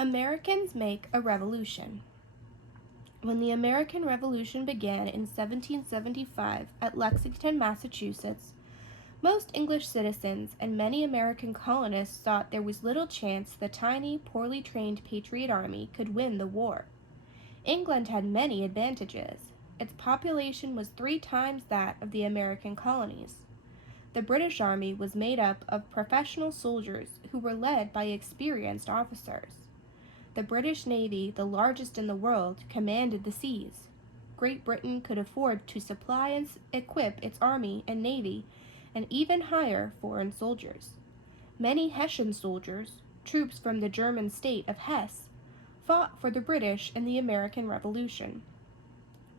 Americans make a revolution. When the American Revolution began in 1775 at Lexington, Massachusetts, most English citizens and many American colonists thought there was little chance the tiny, poorly trained Patriot Army could win the war. England had many advantages. Its population was 3 times that of the American colonies. The British Army was made up of professional soldiers who were led by experienced officers. The British Navy, the largest in the world, commanded the seas. Great Britain could afford to supply and equip its army and navy and even hire foreign soldiers. Many Hessian soldiers, troops from the German state of Hesse, fought for the British in the American Revolution.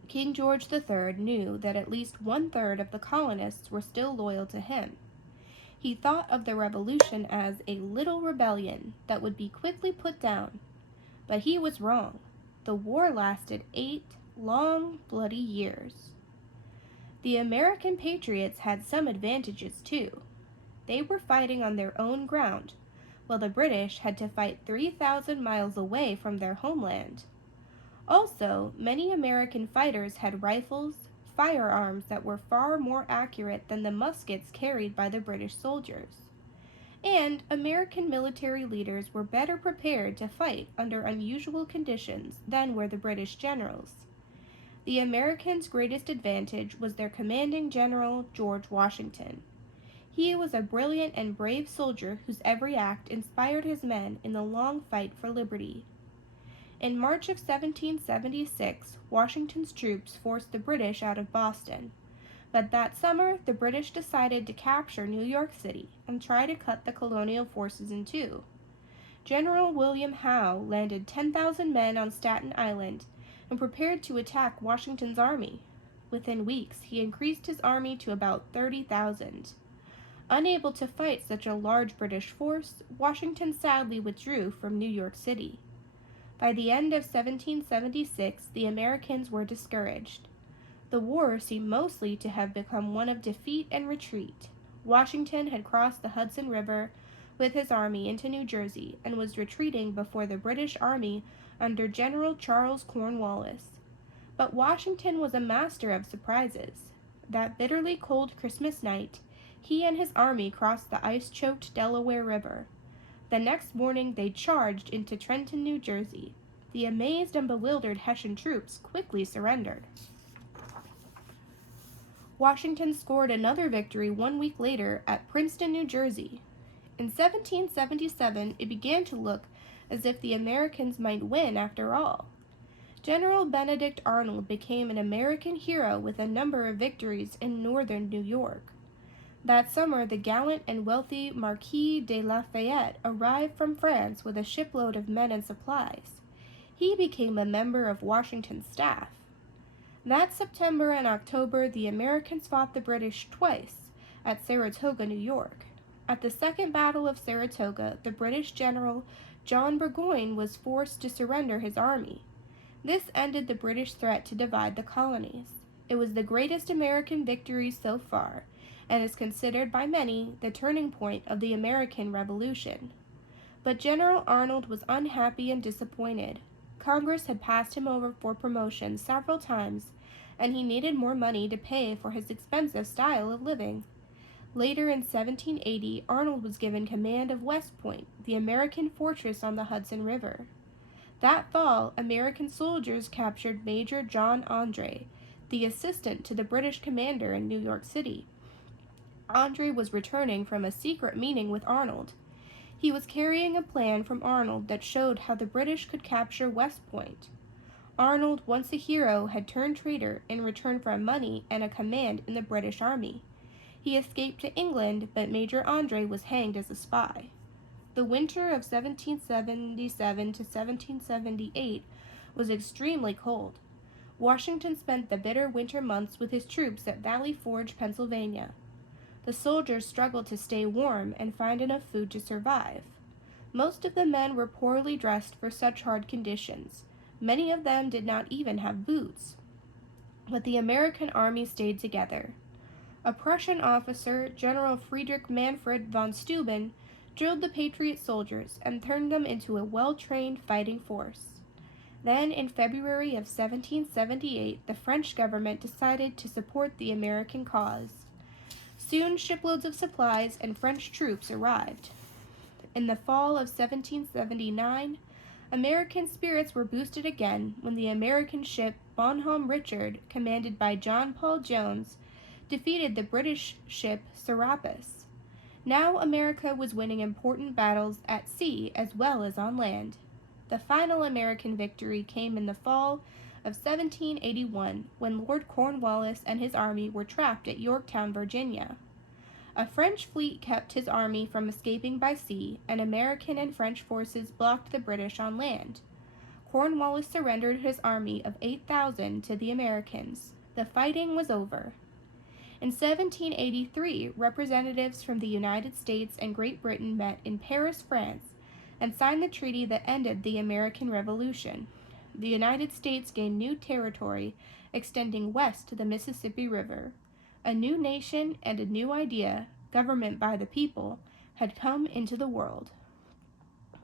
King George III knew that at least 1/3 of the colonists were still loyal to him. He thought of the revolution as a little rebellion that would be quickly put down. But he was wrong. The war lasted 8 long, bloody years. The American patriots had some advantages too. They were fighting on their own ground, while the British had to fight 3,000 miles away from their homeland. Also, many American fighters had rifles, firearms that were far more accurate than the muskets carried by the British soldiers. And American military leaders were better prepared to fight under unusual conditions than were the British generals. The Americans' greatest advantage was their commanding general, George Washington. He was a brilliant and brave soldier whose every act inspired his men in the long fight for liberty. In March of 1776, Washington's troops forced the British out of Boston. But that summer, the British decided to capture New York City and try to cut the colonial forces in two. General William Howe landed 10,000 men on Staten Island and prepared to attack Washington's army. Within weeks, he increased his army to about 30,000. Unable to fight such a large British force, Washington sadly withdrew from New York City. By the end of 1776, the Americans were discouraged. The war seemed mostly to have become one of defeat and retreat. Washington had crossed the Hudson River with his army into New Jersey and was retreating before the British Army under General Charles Cornwallis. But Washington was a master of surprises. That bitterly cold Christmas night, he and his army crossed the ice-choked Delaware River. The next morning they charged into Trenton, New Jersey. The amazed and bewildered Hessian troops quickly surrendered. Washington scored another victory 1 week later at Princeton, New Jersey. In 1777, it began to look as if the Americans might win after all. General Benedict Arnold became an American hero with a number of victories in northern New York. That summer, the gallant and wealthy Marquis de Lafayette arrived from France with a shipload of men and supplies. He became a member of Washington's staff. That September and October, the Americans fought the British twice at Saratoga, New York. At the Second Battle of Saratoga, the British general John Burgoyne was forced to surrender his army. This ended the British threat to divide the colonies. It was the greatest American victory so far, and is considered by many the turning point of the American Revolution. But General Arnold was unhappy and disappointed. Congress had passed him over for promotion several times, and he needed more money to pay for his expensive style of living. Later in 1780, Arnold was given command of West Point, the American fortress on the Hudson River. That fall, American soldiers captured Major John Andre, the assistant to the British commander in New York City. Andre was returning from a secret meeting with Arnold. He was carrying a plan from Arnold that showed how the British could capture West Point. Arnold, once a hero, had turned traitor in return for money and a command in the British Army. He escaped to England, but Major Andre was hanged as a spy. The winter of 1777 to 1778 was extremely cold. Washington spent the bitter winter months with his troops at Valley Forge, Pennsylvania. The soldiers struggled to stay warm and find enough food to survive. Most of the men were poorly dressed for such hard conditions. Many of them did not even have boots. But the American army stayed together. A Prussian officer, General Friedrich Manfred von Steuben, drilled the Patriot soldiers, and turned them into a well-trained fighting force. Then, in February of 1778, the French government decided to support the American cause. Soon, shiploads of supplies and French troops arrived. In the fall of 1779, American spirits were boosted again when the American ship Bonhomme Richard, commanded by John Paul Jones, defeated the British ship Serapis. Now America was winning important battles at sea as well as on land. The final American victory came in the fall of 1781 when Lord Cornwallis and his army were trapped at Yorktown, Virginia. A French fleet kept his army from escaping by sea, and American and French forces blocked the British on land. Cornwallis surrendered his army of 8,000 to the Americans. The fighting was over. In 1783, representatives from the United States and Great Britain met in Paris, France, and signed the treaty that ended the American Revolution. The United States gained new territory extending west to the Mississippi River. A new nation and a new idea, government by the people, had come into the world.